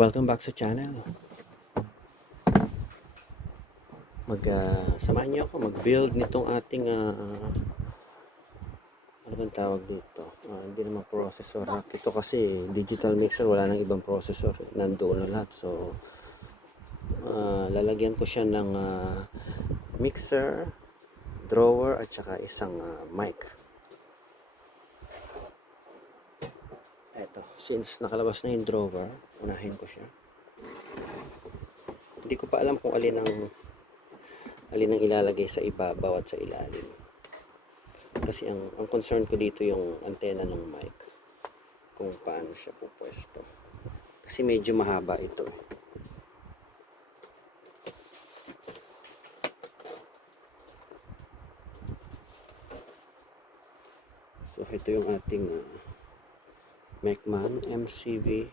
Welcome back sa channel. Samahan niyo ako mag-build nitong ating ano bang tawag dito? Hindi naman processor. Ito kasi digital mixer, wala nang ibang processor. Nandoon na lahat. So lalagyan ko siya ng mixer, drawer at saka isang mic. Eto, since nakalabas na yung drawer, unahin ko siya. Hindi ko pa alam kung alin ang ilalagay sa ibabaw at sa ilalim. Kasi ang concern ko dito yung antena ng mic. Kung paano siya pupwesto. Kasi medyo mahaba ito eh. So ito yung ating Mecman MCV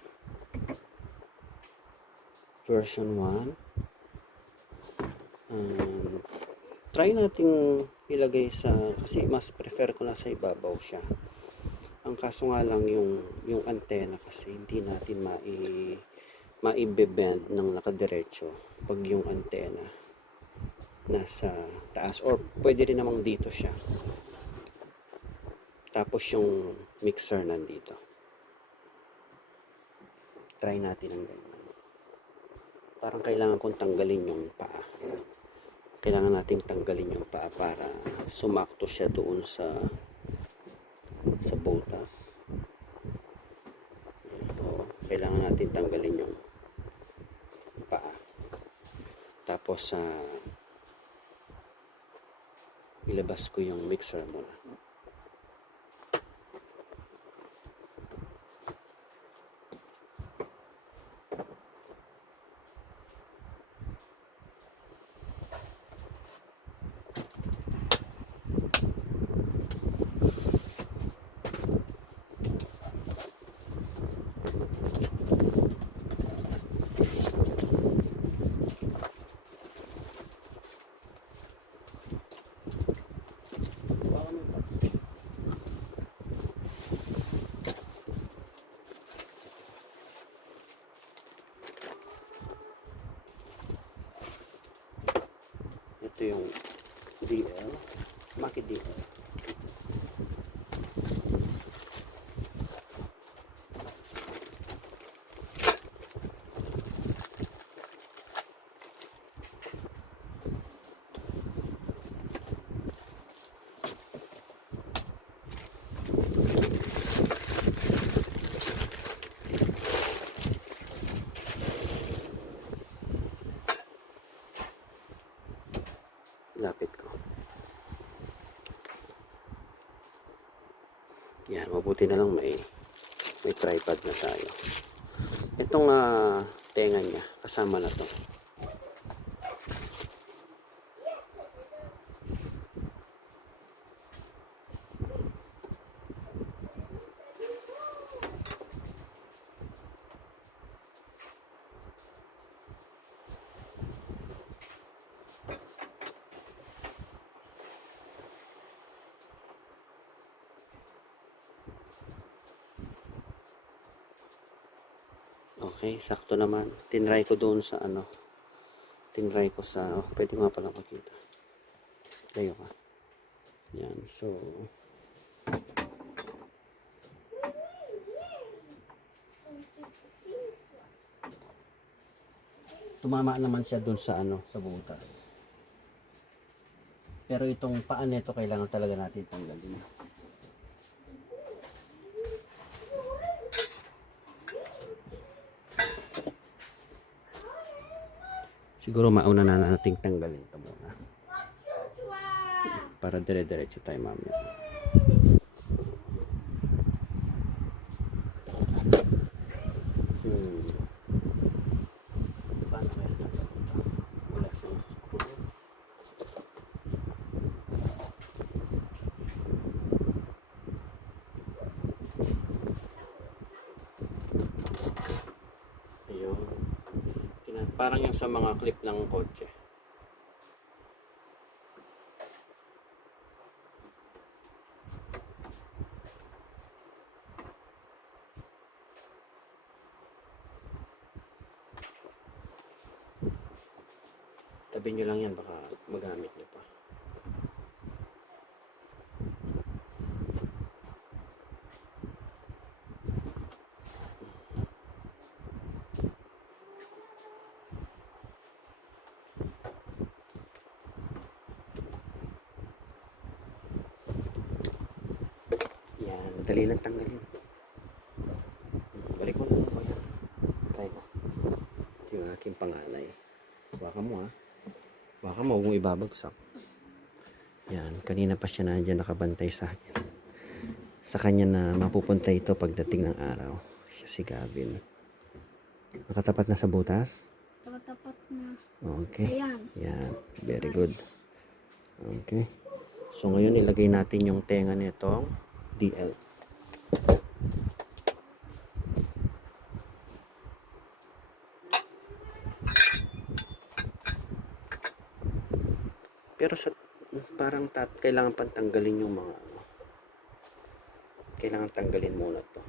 version 1. Try nating ilagay kasi mas prefer ko na sa ibabaw siya. Ang kaso nga lang yung antena kasi hindi natin maibebend ng nakadiretso pag yung antena nasa taas, or pwede rin namang dito siya, tapos yung mixer nandito. Try natin ang ganyan. Parang kailangan kong tanggalin yung paa. Kailangan nating tanggalin yung paa para sumakto siya doon sa butas. So, kailangan natin tanggalin yung paa. Tapos ilabas ko yung mixer muna. Ito yung DL, Mackie DL. Lapit ko. Yan, mabuti na lang may tripod na tayo. Itong tenga niya, kasama na to. Okay, sakto naman. Tinry ko doon sa pwede nga pala makita. Layo ka. Yan, so tumama naman siya doon sa sa butas. Pero itong paa nito kailangan talaga natin tanggalin. Siguro mauna na nating tanggalin ito muna. Para dire-diretso tayo mamaya. Paano kaya natin ito? Wala siyang screw. Ayun. Parang yung sa mga clip ng kotse. Tabi nyo lang yan, baka magamit nyo pa. Yan, dali lang tanggalin. Balik mo na po yan. Try ko. Ito yung aking panganay. Baka mo ha. Baka mo, huwag mo ibabagsak. Yan, kanina pa siya nandiyan nakabantay sa akin. Sa kanya na mapupunta ito pagdating ng araw. Siya si Gavin. Nakatapat na sa butas? Nakatapat na. Okay. Ayan. Yan, very good. Okay. So ngayon ilagay natin yung tenga nitong DL. Pero sa parang kailangan pang tanggalin yung mga ano. Kailangan tanggalin muna to.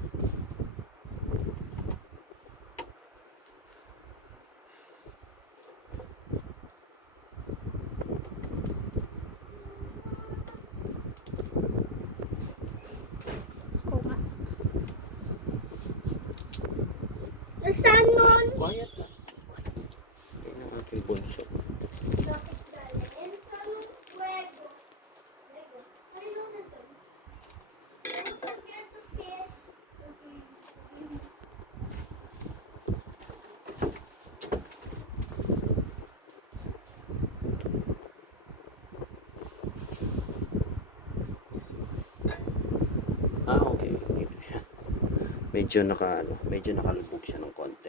Ako nga. Nasaan nun? Quiet lang. Yan ang aking bunso. Bakit galing? Entrano fuego. Lego. Sino na to? Don't forget to fish. Okay. Okay. Dito siya. Medyo nakalubog siya ng konti.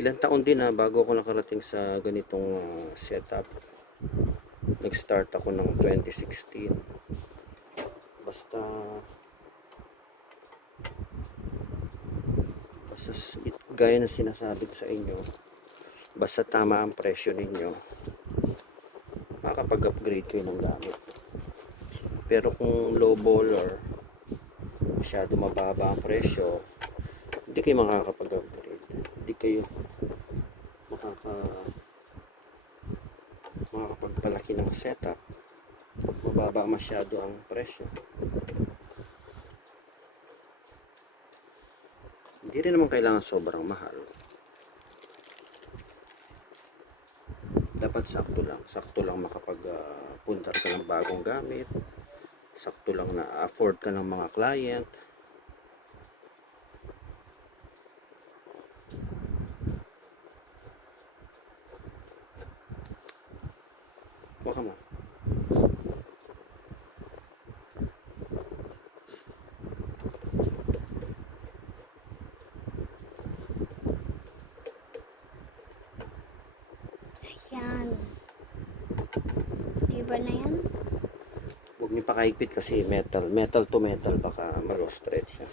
Ilang taon din bago ako nakarating sa ganitong setup. Nag-start ako ng 2016. Basta gaya na sinasabi ko sa inyo, basta tama ang presyo ninyo, makakapag-upgrade kayo ng gamit. Pero kung low baller, masyado mababa ang presyo, hindi kayo makakapag-upgrade. Hindi kayo makakapagpalaki ng setup. Mababa masyado ang presyo. Hindi rin naman kailangan sobrang mahal. Dapat sakto lang. Sakto lang makapag-puntar ka ng bagong gamit. Sakto lang na afford ka ng mga client. Baka mo. Yan. Diba na yan? Huwag niyo pakahigpit kasi metal to metal, baka malo-stretch siya.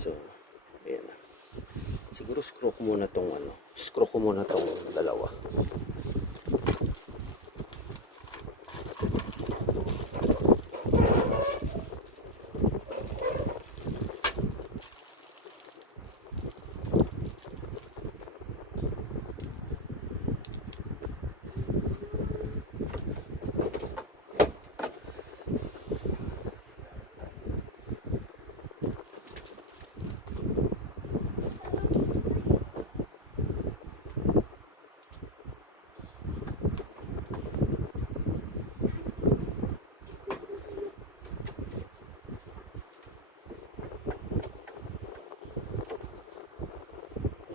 So, ayan na. Siguro screw ko muna tong dalawa.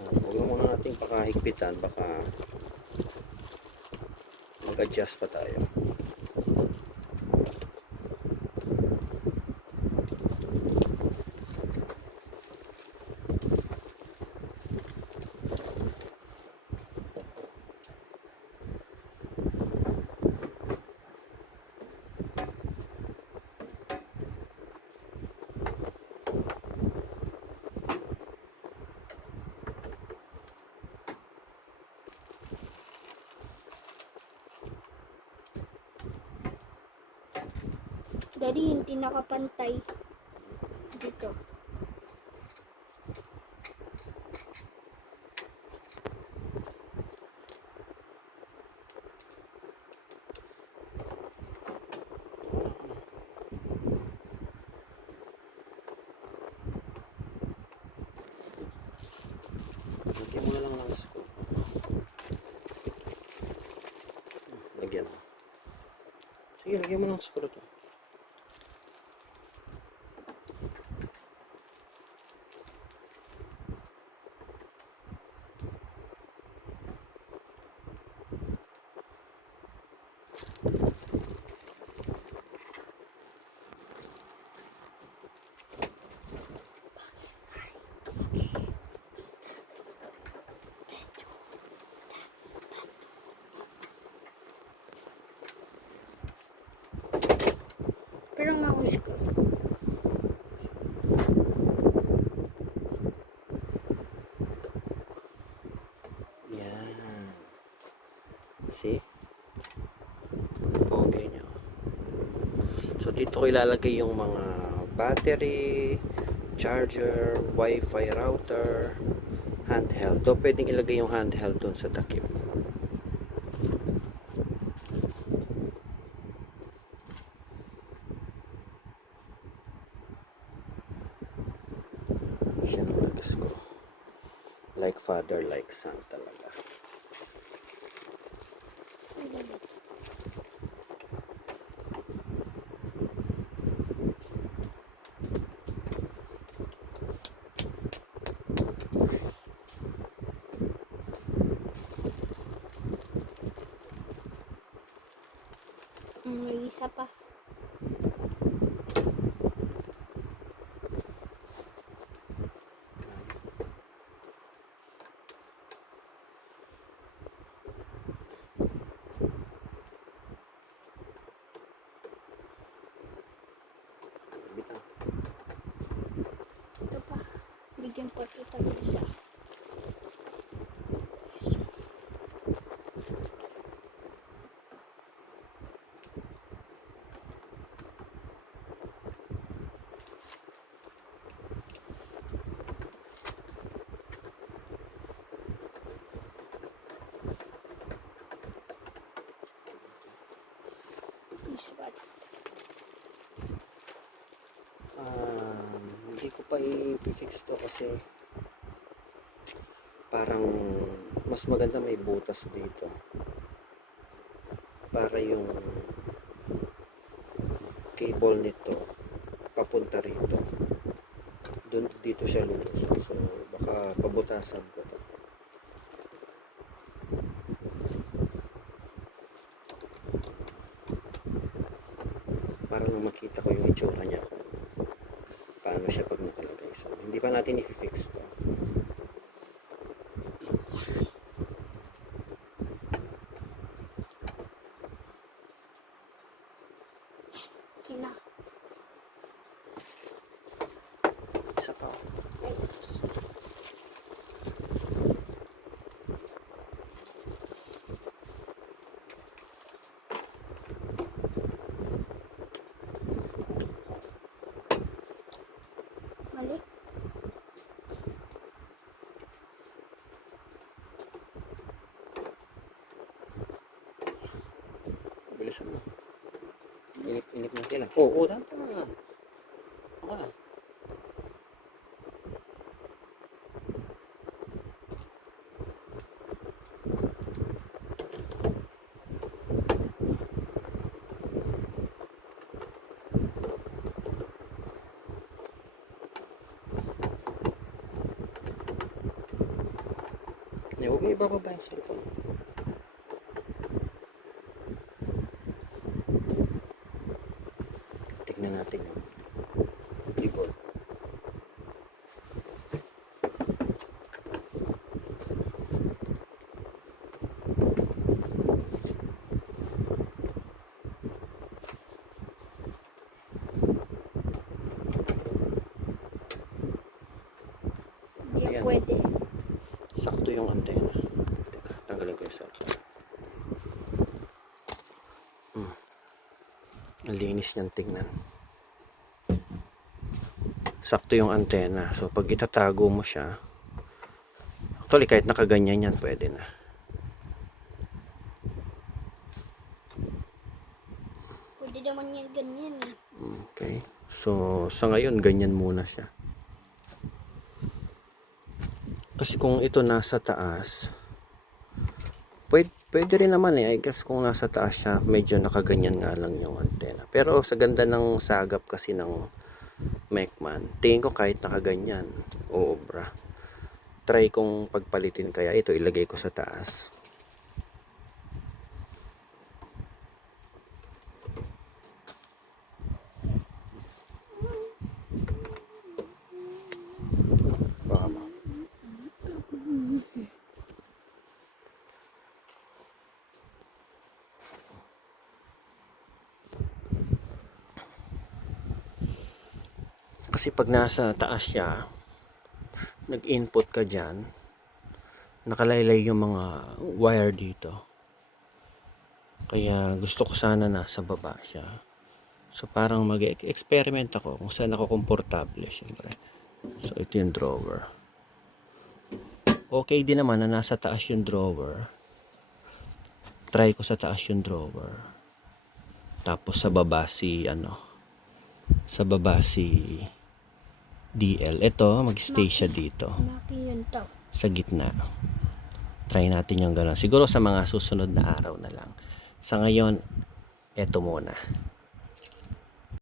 Huwag na muna nating pakahigpitan, baka mag-adjust pa tayo. Daddy, hindi nakapantay. Dito. Lagyan mo na lang ng screw. Lagyan mo. Sige, lagyan mo ng screw to. Pero nga ko. Yan. See? Okay nyo. So, dito ko ilalagay yung mga battery, charger, wifi router, handheld. Do pwedeng ilagay yung handheld dun sa takip. Siya nang lagas ko. Like father, like son talaga. May isa pa. Bitaw. Ito pa. Bigyan pa kita ng isa. Hindi ko pa i-fix to kasi parang mas maganda may butas dito para yung cable nito papunta rito dito siya lulusot, so baka pabutasan ko to. Para lang makita ko yung itsura niya kung paano siya pag nakalagay. So, hindi pa natin i-fix to. Okay na. Isa pa. Mali. Bilisan mo. Inip na sila. Oo, dapat. Okay. Huwag mo ibababa yung cellphone. Tignan natin yung keyboard. Hindi Ayan. pwede. Sakto yung antena. Teka, tanggalin ko yung cellphone. Ang linis niyang tingnan. sakto yung antena. So pag itatago mo siya, actually kahit nakaganyan yan pwede na. Pwede naman yan ganyan eh. Okay. So sa ngayon ganyan muna siya. Kasi kung ito nasa taas, pwede rin naman eh. I guess kung nasa taas siya, medyo nakaganyan nga lang yung antena. Pero sa ganda ng sagap kasi ng Mecman, tingin ko kahit nakaganyan, obra. Try kong pagpalitin kaya ito, ilagay ko sa taas. Baka ma- Kasi pag nasa taas siya, nag-input ka dyan, nakalaylay yung mga wire dito. Kaya gusto ko sana nasa baba siya. So parang mag-experiment ako kung saan ako komportable, syempre. So ito yung drawer. Okay din naman na nasa taas yung drawer. Try ko sa taas yung drawer. Tapos sa baba si DL. Ito, mag-stay siya dito Maki yun to. sa gitna. Try natin yung gano'n. Siguro sa mga susunod na araw na lang. Sa ngayon, eto muna.